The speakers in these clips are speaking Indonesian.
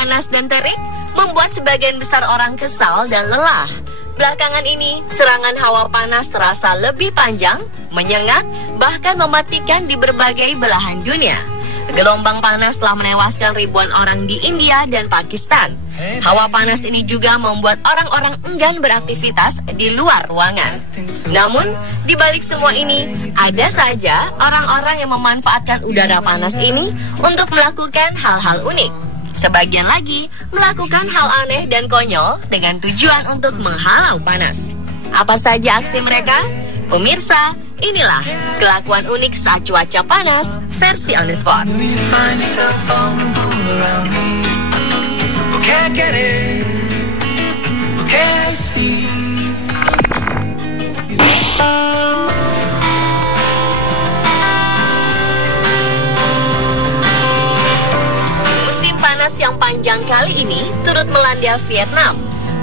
panas dan terik membuat sebagian besar orang kesal dan lelah. Belakangan ini, serangan hawa panas terasa lebih panjang, menyengat, bahkan mematikan di berbagai belahan dunia. Gelombang panas telah menewaskan ribuan orang di India dan Pakistan. Hawa panas ini juga membuat orang-orang enggan beraktivitas di luar ruangan. Namun, di balik semua ini, ada saja orang-orang yang memanfaatkan udara panas ini untuk melakukan hal-hal unik. Sebagian lagi melakukan hal aneh dan konyol dengan tujuan untuk menghalau panas. Apa saja aksi mereka? Pemirsa, inilah kelakuan unik saat cuaca panas versi On The Spot. Panas yang panjang kali ini turut melanda Vietnam.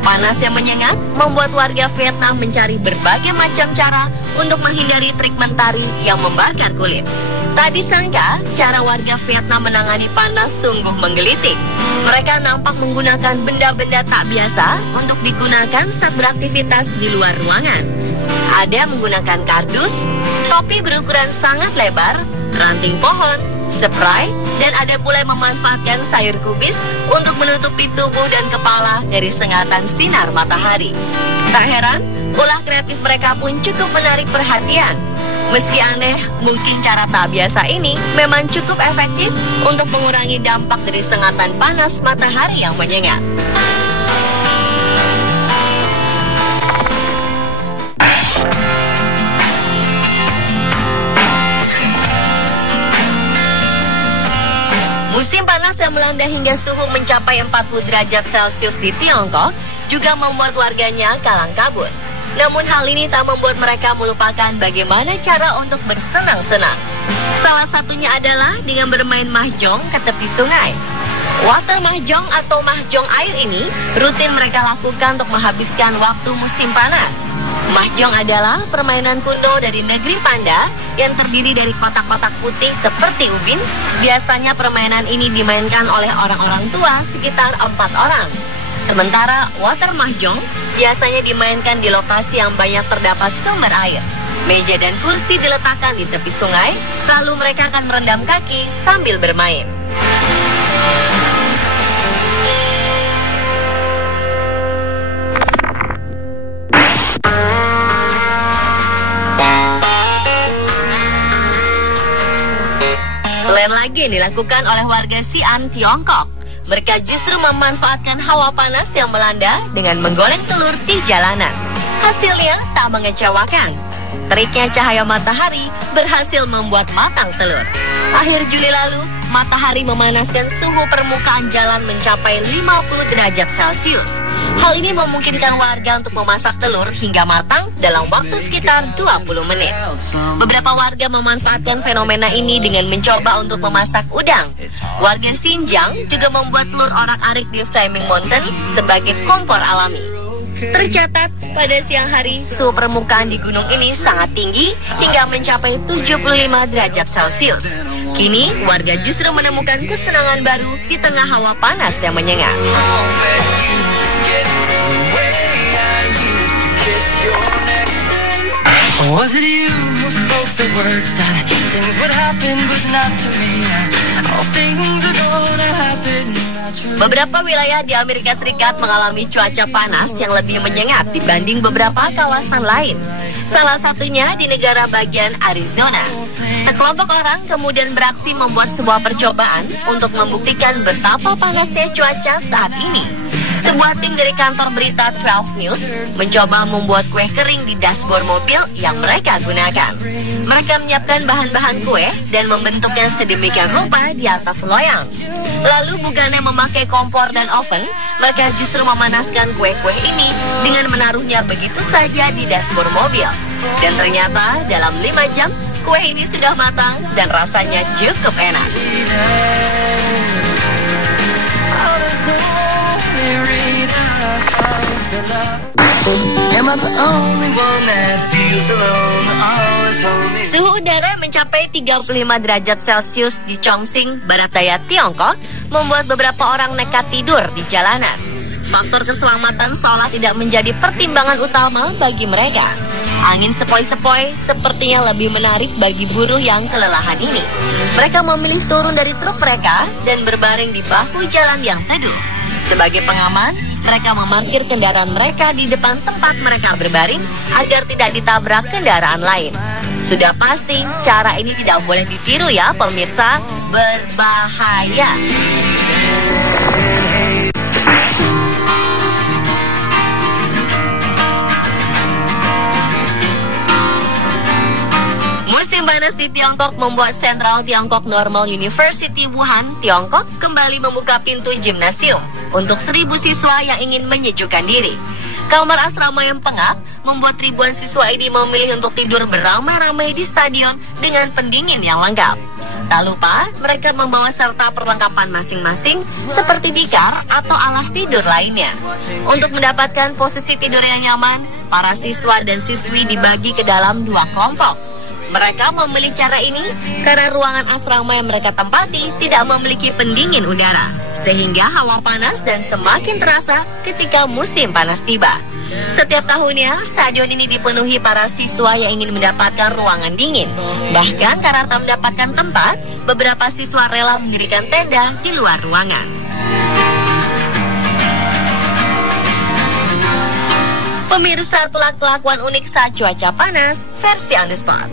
Panas yang menyengat membuat warga Vietnam mencari berbagai macam cara untuk menghindari trik mentari yang membakar kulit. Tak disangka, cara warga Vietnam menangani panas sungguh menggelitik. Mereka nampak menggunakan benda-benda tak biasa untuk digunakan saat beraktivitas di luar ruangan. Ada menggunakan kardus, topi berukuran sangat lebar, ranting pohon, spray, dan ada pula yang memanfaatkan sayur kubis untuk menutupi tubuh dan kepala dari sengatan sinar matahari. Tak heran, ulah kreatif mereka pun cukup menarik perhatian. Meski aneh, mungkin cara tak biasa ini memang cukup efektif untuk mengurangi dampak dari sengatan panas matahari yang menyengat. Musim panas yang melanda hingga suhu mencapai 40 derajat Celcius di Tiongkok juga membuat warganya kalang kabut. Namun hal ini tak membuat mereka melupakan bagaimana cara untuk bersenang-senang. Salah satunya adalah dengan bermain mahjong ke tepi sungai. Water mahjong atau mahjong air ini rutin mereka lakukan untuk menghabiskan waktu musim panas. Mahjong adalah permainan kuno dari negeri Panda yang terdiri dari kotak-kotak putih seperti ubin. Biasanya permainan ini dimainkan oleh orang-orang tua sekitar 4 orang. Sementara water mahjong biasanya dimainkan di lokasi yang banyak terdapat sumber air. Meja dan kursi diletakkan di tepi sungai, lalu mereka akan merendam kaki sambil bermain. Lain lagi yang dilakukan oleh warga Xi'an, Tiongkok. Mereka justru memanfaatkan hawa panas yang melanda dengan menggoreng telur di jalanan. Hasilnya tak mengecewakan. Teriknya cahaya matahari berhasil membuat matang telur. Akhir Juli lalu, matahari memanaskan suhu permukaan jalan mencapai 50 derajat Celcius. Hal ini memungkinkan warga untuk memasak telur hingga matang dalam waktu sekitar 20 menit. Beberapa warga memanfaatkan fenomena ini dengan mencoba untuk memasak udang. Warga Xinjiang juga membuat telur orak-arik di Flaming Mountain sebagai kompor alami. Tercatat, pada siang hari, suhu permukaan di gunung ini sangat tinggi hingga mencapai 75 derajat Celcius. Kini, warga justru menemukan kesenangan baru di tengah hawa panas yang menyengat. Was it you who spoke the words that things would happen but not to me? All things are gonna happen naturally. Beberapa wilayah di Amerika Serikat mengalami cuaca panas yang lebih menyengat dibanding beberapa kawasan lain. Salah satunya di negara bagian Arizona. Sekelompok orang kemudian beraksi membuat sebuah percobaan untuk membuktikan betapa panasnya cuaca saat ini. Sebuah tim dari kantor berita 12 News mencoba membuat kue kering di dashboard mobil yang mereka gunakan. Mereka menyiapkan bahan-bahan kue dan membentuknya sedemikian rupa di atas loyang. Lalu bukannya memakai kompor dan oven, mereka justru memanaskan kue-kue ini dengan menaruhnya begitu saja di dashboard mobil. Dan ternyata dalam 5 jam, kue ini sudah matang dan rasanya cukup enak. Suhu udara mencapai 35 derajat Celcius di Chongqing, barat daya Tiongkok, membuat beberapa orang nekat tidur di jalanan. Faktor keselamatan seolah tidak menjadi pertimbangan utama bagi mereka. Angin sepoi-sepoi sepertinya lebih menarik bagi buruh yang kelelahan ini. Mereka memilih turun dari truk mereka dan berbaring di bahu jalan yang teduh. Sebagai pengaman, mereka memarkir kendaraan mereka di depan tempat mereka berbaring agar tidak ditabrak kendaraan lain. Sudah pasti, cara ini tidak boleh ditiru ya pemirsa, berbahaya. Musim panas di Tiongkok membuat Central Tiongkok Normal University Wuhan, Tiongkok kembali membuka pintu gimnasium untuk 1.000 siswa yang ingin menyejukkan diri. Kamar asrama yang pengap membuat ribuan siswa ini memilih untuk tidur beramai-ramai di stadion dengan pendingin yang lengkap. Tak lupa, mereka membawa serta perlengkapan masing-masing seperti tikar atau alas tidur lainnya. Untuk mendapatkan posisi tidur yang nyaman, para siswa dan siswi dibagi ke dalam 2 kelompok. Mereka memilih cara ini karena ruangan asrama yang mereka tempati tidak memiliki pendingin udara, sehingga hawa panas dan semakin terasa ketika musim panas tiba. Setiap tahunnya, stadion ini dipenuhi para siswa yang ingin mendapatkan ruangan dingin. Bahkan karena tak mendapatkan tempat, beberapa siswa rela mendirikan tenda di luar ruangan. Pemirsa, itulah kelakuan unik saat cuaca panas versi On The Spot.